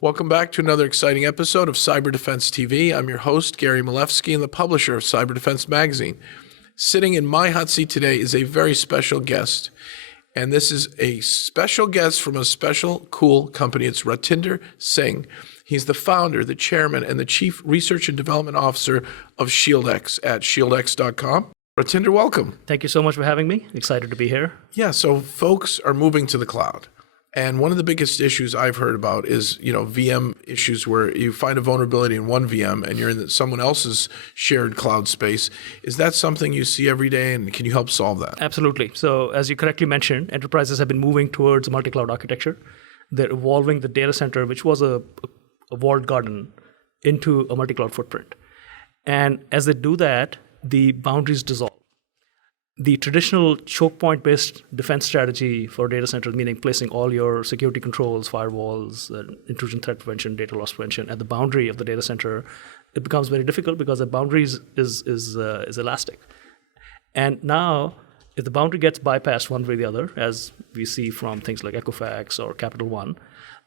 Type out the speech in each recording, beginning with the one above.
Welcome back to another exciting episode of Cyber Defense TV. I'm your host, Gary Malefsky, and the publisher of Cyber Defense Magazine. Sitting in my hot seat today is a very special guest. And this is a special guest from a special, cool company. It's Ratinder Singh. He's the founder, the chairman, and the chief research and development officer of ShieldX at ShieldX.com. Ratinder, welcome. Thank you so much for having me. Excited to be here. Yeah, so folks are moving to the cloud. And one of the biggest issues I've heard about is, VM issues where you find a vulnerability in one VM and you're in someone else's shared cloud space. Is that something you see every day, and can you help solve that? Absolutely. So as you correctly mentioned, enterprises have been moving towards multi-cloud architecture. They're evolving the data center, which was a walled garden, into a multi-cloud footprint. And as they do that, the boundaries dissolve. The traditional choke point-based defense strategy for data centers, meaning placing all your security controls, firewalls, intrusion threat prevention, data loss prevention at the boundary of the data center, it becomes very difficult because the boundaries is elastic. And now, if the boundary gets bypassed one way or the other, as we see from things like Equifax or Capital One,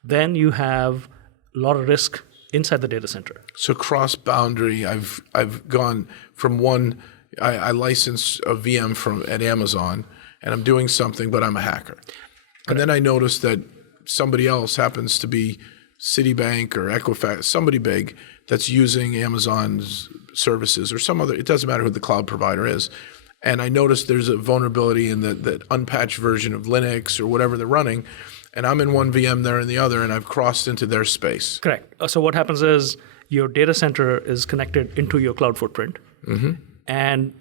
then you have a lot of risk inside the data center. So cross-boundary, I've gone from one. I license a VM at Amazon, and I'm doing something, but I'm a hacker. And then I notice that somebody else happens to be Citibank or Equifax, somebody big that's using Amazon's services or some other, it doesn't matter who the cloud provider is. And I notice there's a vulnerability in that unpatched version of Linux or whatever they're running, and I'm in one VM, they're in the other, and I've crossed into their space. Correct. So what happens is your data center is connected into your cloud footprint. Mm-hmm. And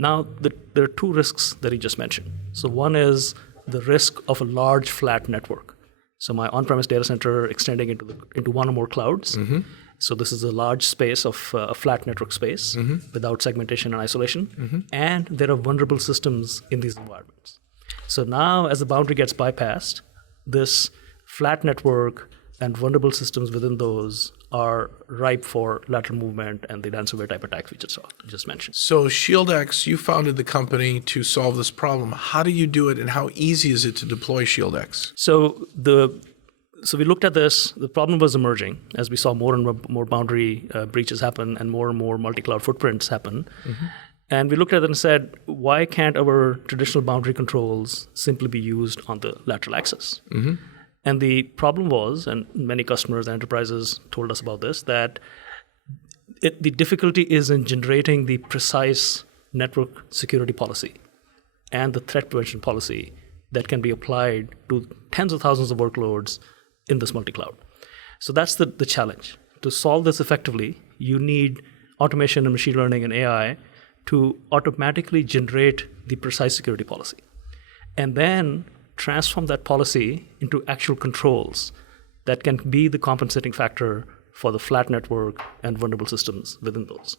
now there are two risks that he just mentioned. So one is the risk of a large flat network. So my on-premise data center extending into one or more clouds. Mm-hmm. So this is a large space of a flat network space without segmentation and isolation. Mm-hmm. And there are vulnerable systems in these environments. So now as the boundary gets bypassed, this flat network and vulnerable systems within those are ripe for lateral movement and the ransomware type attacks we just mentioned. So ShieldX, you founded the company to solve this problem. How do you do it, and how easy is it to deploy ShieldX? So we looked at this. The problem was emerging as we saw more and more boundary breaches happen and more multi-cloud footprints happen. Mm-hmm. And we looked at it and said, why can't our traditional boundary controls simply be used on the lateral access? Mm-hmm. And the problem was, and many customers and enterprises told us about this, that the difficulty is in generating the precise network security policy and the threat prevention policy that can be applied to tens of thousands of workloads in this multi-cloud. So that's the challenge. To solve this effectively, you need automation and machine learning and AI to automatically generate the precise security policy. And then transform that policy into actual controls that can be the compensating factor for the flat network and vulnerable systems within those.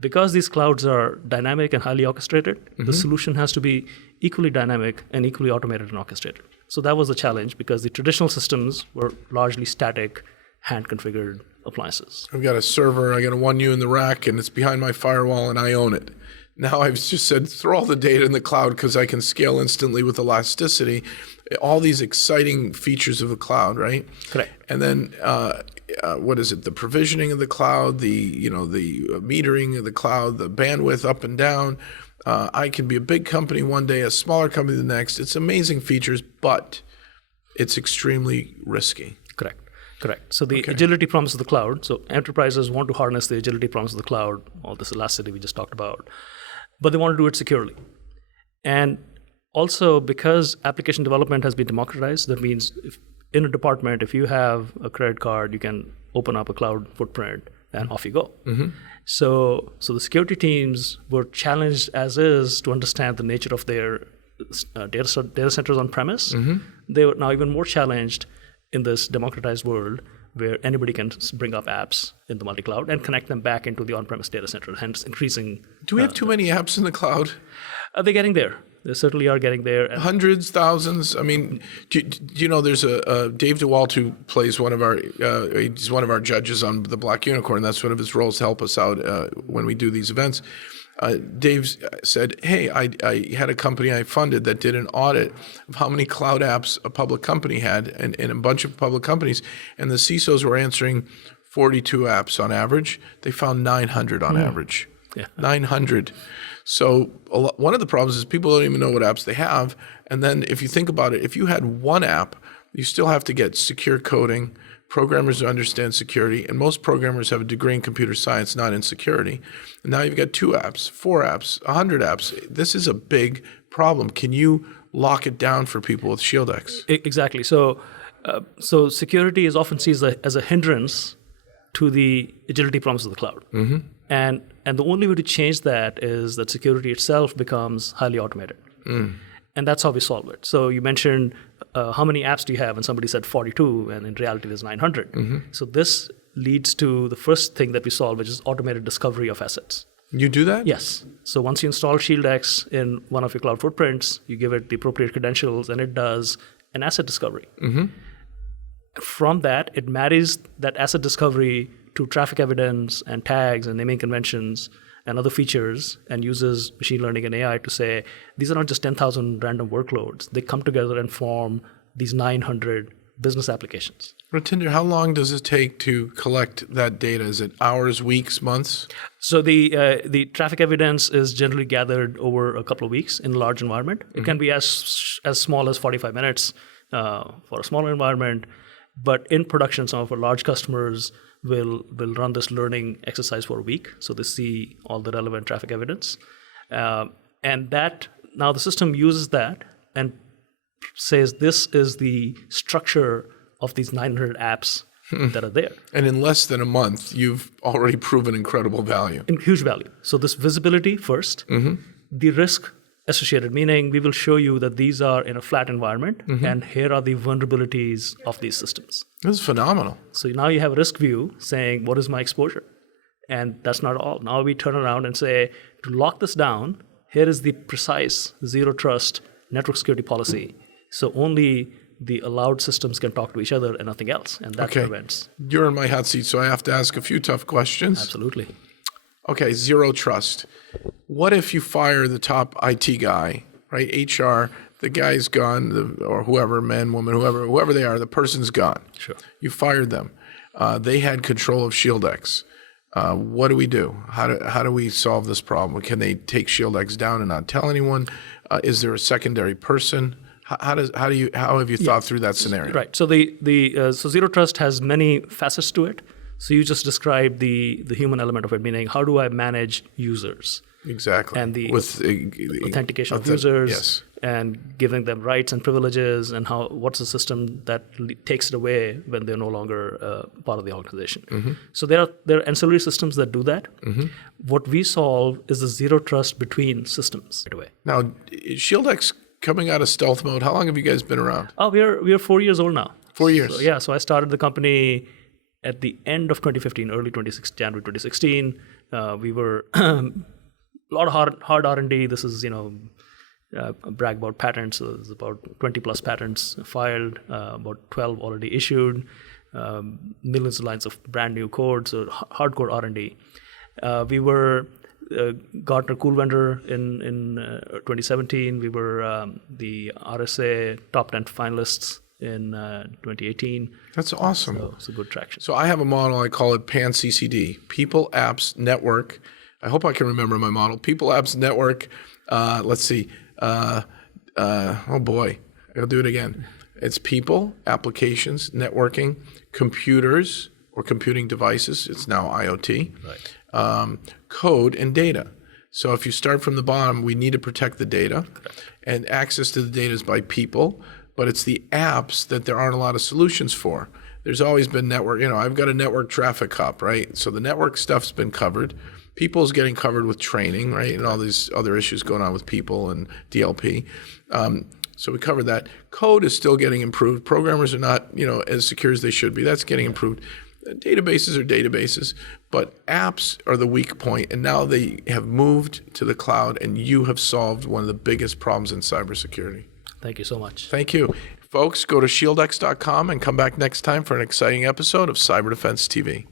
Because these clouds are dynamic and highly orchestrated, the solution has to be equally dynamic and equally automated and orchestrated. So that was the challenge, because the traditional systems were largely static, hand-configured appliances. I've got a server, I got a 1U in the rack, and it's behind my firewall, and I own it. Now I've just said, throw all the data in the cloud because I can scale instantly with elasticity. All these exciting features of the cloud, right? Correct. And then what is it? The provisioning of the cloud, the metering of the cloud, the bandwidth up and down. I can be a big company one day, a smaller company the next. It's amazing features, but it's extremely risky. Correct. So the agility promise of the cloud. So enterprises want to harness the agility promise of the cloud, all this elasticity we just talked about, but they want to do it securely. And also, because application development has been democratized, that means in a department, if you have a credit card, you can open up a cloud footprint and off you go. Mm-hmm. So the security teams were challenged as is to understand the nature of their data centers on premise. Mm-hmm. They were now even more challenged in this democratized world where anybody can bring up apps in the multi-cloud and connect them back into the on-premise data center, hence increasing. Do we have too many apps in the cloud? They're getting there. They certainly are getting there. Hundreds, thousands. I mean, do you know there's a Dave DeWalt who plays he's one of our judges on the Black Unicorn. That's one of his roles to help us out when we do these events. Dave said, hey, I had a company I funded that did an audit of how many cloud apps a public company had, and a bunch of public companies, and the CISOs were answering 42 apps on average. They found 900 on average. Yeah. 900. So one of the problems is people don't even know what apps they have. And then if you think about it, if you had one app, you still have to get secure coding, programmers who understand security, and most programmers have a degree in computer science, not in security. And now you've got 2 apps, 4 apps, 100 apps. This is a big problem. Can you lock it down for people with ShieldX? Exactly. So security is often seen as a hindrance to the agility promise of the cloud. Mm-hmm. And the only way to change that is that security itself becomes highly automated. And that's how we solve it. So you mentioned how many apps do you have? And somebody said 42, and in reality there's 900. Mm-hmm. So this leads to the first thing that we solve, which is automated discovery of assets. You do that? Yes. So once you install ShieldX in one of your cloud footprints, you give it the appropriate credentials, and it does an asset discovery. Mm-hmm. From that, it marries that asset discovery to traffic evidence and tags and naming conventions and other features, and uses machine learning and AI to say, these are not just 10,000 random workloads. They come together and form these 900 business applications. Ratinder, how long does it take to collect that data? Is it hours, weeks, months? So the traffic evidence is generally gathered over a couple of weeks in a large environment. It can be as small as 45 minutes for a smaller environment. But in production, some of our large customers will run this learning exercise for a week. So they see all the relevant traffic evidence. And that now the system uses that and says, this is the structure of these 900 apps that are there. And in less than a month, you've already proven incredible value. In huge value. So this visibility first, the risk associated, meaning we will show you that these are in a flat environment, and here are the vulnerabilities of these systems. This is phenomenal. So now you have a risk view saying, what is my exposure? And that's not all. Now we turn around and say, to lock this down, here is the precise zero trust network security policy. So only the allowed systems can talk to each other and nothing else. And that prevents. You're in my hot seat, so I have to ask a few tough questions. Absolutely. Okay, zero trust. What if you fire the top IT guy, right? HR, the guy's gone, or whoever, man, woman, whoever they are, the person's gone. Sure. You fired them. They had control of ShieldX. What do we do? How do we solve this problem? Can they take ShieldX down and not tell anyone? Is there a secondary person? How have you thought through that scenario? Right. So so zero trust has many facets to it. So you just described the human element of it, meaning how do I manage users? Exactly. And the authentication of users, yes, and giving them rights and privileges, and what's the system that takes it away when they're no longer part of the organization. So there are ancillary systems that do that. What we solve is the zero trust between systems right away. Now, ShieldX coming out of stealth mode, how long have you guys been around? Oh, we are 4 years old now. 4 years. So I started the company at the end of 2015, January 2016. We were a lot of hard R&D. This is, brag about patents. So there's about 20 plus patents filed, about 12 already issued, millions of lines of brand new code, so hardcore R&D. We were Gartner Cool Vendor in 2017. We were the RSA top 10 finalists in 2018. That's awesome. So it's a good traction. So I have a model, I call it PAN-CCD, People, Apps, Network. I hope I can remember my model. People, Apps, Network. Let's see. Oh boy, I'll do it again. It's people, applications, networking, computers or computing devices. It's now IoT. Right. Code and data. So if you start from the bottom, we need to protect the data. Correct. And access to the data is by people, but it's the apps that there aren't a lot of solutions for. There's always been network, I've got a network traffic cop, right? So the network stuff's been covered. People's getting covered with training, right? And all these other issues going on with people and DLP. So we covered that. Code is still getting improved. Programmers are not, as secure as they should be. That's getting improved. Databases are databases, but apps are the weak point, and now they have moved to the cloud, and you have solved one of the biggest problems in cybersecurity. Thank you so much. Thank you. Folks, go to shieldx.com and come back next time for an exciting episode of Cyber Defense TV.